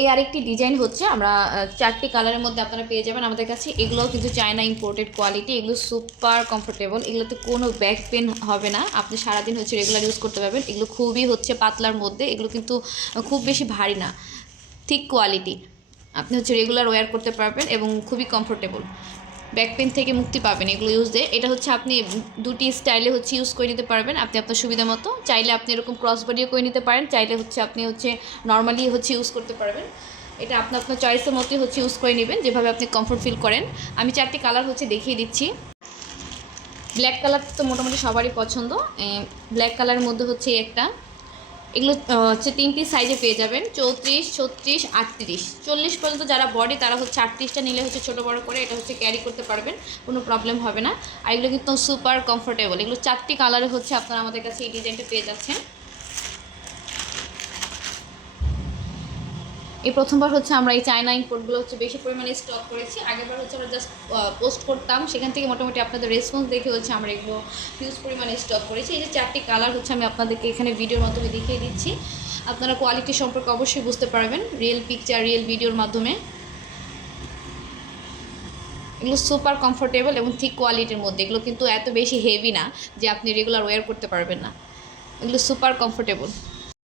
এই আরেকটি ডিজাইন হচ্ছে আমরা 4টি কালারের মধ্যে আপনারা পেয়ে যাবেন আমাদের কাছে। এগুলোও কিন্তু চায়না ইম্পোর্টেড কোয়ালিটি, এগুলো সুপার কমফোর্টেবল, এগুলোতে কোনো ব্যাক পেন হবে না, আপনি সারাদিন হচ্ছে রেগুলার ইউজ করতে পারবেন। এগুলো খুবই হচ্ছে পাতলার মধ্যে, এগুলো কিন্তু খুব বেশি ভারী না, থিক কোয়ালিটি, আপনি হচ্ছে রেগুলার ওয়্যার করতে পারবেন এবং খুবই কমফোর্টেবল, ব্যাক পেন থেকে মুক্তি পাবেন এগুলো ইউজ দিয়ে। এটা হচ্ছে আপনি দুটি স্টাইলে হচ্ছে ইউজ করে নিতে পারবেন আপনি আপনার সুবিধা মতো, চাইলে আপনি এরকম ক্রস বডিও করে নিতে পারেন, চাইলে হচ্ছে আপনি হচ্ছে নর্মালি হচ্ছে ইউজ করতে পারবেন। এটা আপনার চয়েসের মতোই হচ্ছে ইউজ করে নেবেন, যেভাবে আপনি কমফোর্ট ফিল করেন। আমি 4টি কালার হচ্ছে দেখিয়ে দিচ্ছি। ব্ল্যাক কালার তো মোটামুটি সবারই পছন্দ, ব্ল্যাক কালারের মধ্যে হচ্ছে একটা, এগুলো হচ্ছে 3টি সাইজে পেয়ে যাবেন, 34, 36, 38, 40 পর্যন্ত যারা বডি তারা হচ্ছে 38টা নিলে হচ্ছে ছোটো বড়ো করে এটা হচ্ছে ক্যারি করতে পারবেন, কোনো প্রবলেম হবে না। আর এগুলো কিন্তু সুপার কমফোর্টেবল, এগুলো 4টি কালারে হচ্ছে আপনারা আমাদের কাছে এই ডিজাইনটা পেয়ে যাচ্ছেন। এই প্রথমবার হচ্ছে আমরা এই চায়না ইম্পোর্টগুলো হচ্ছে বেশি পরিমাণে স্টক করেছি, আগেরবার হচ্ছে আমরা জাস্ট পোস্ট করতাম, সেখান থেকে মোটামুটি আপনাদের রেসপন্স দেখে হচ্ছে আমরা এগুলো হিউজ পরিমাণে স্টক করেছি। এই যে 4টি কালার হচ্ছে আমি আপনাদেরকে এখানে ভিডিওর মাধ্যমে দেখিয়ে দিচ্ছি, আপনারা কোয়ালিটি সম্পর্কে অবশ্যই বুঝতে পারবেন রিয়েল পিকচার রিয়েল ভিডিওর মাধ্যমে। এগুলো সুপার কমফোর্টেবল এবং থিক কোয়ালিটির মধ্যে, এগুলো কিন্তু এত বেশি হেভি না যে আপনি রেগুলার ওয়্যার করতে পারবেন না, এগুলো সুপার কমফোর্টেবল।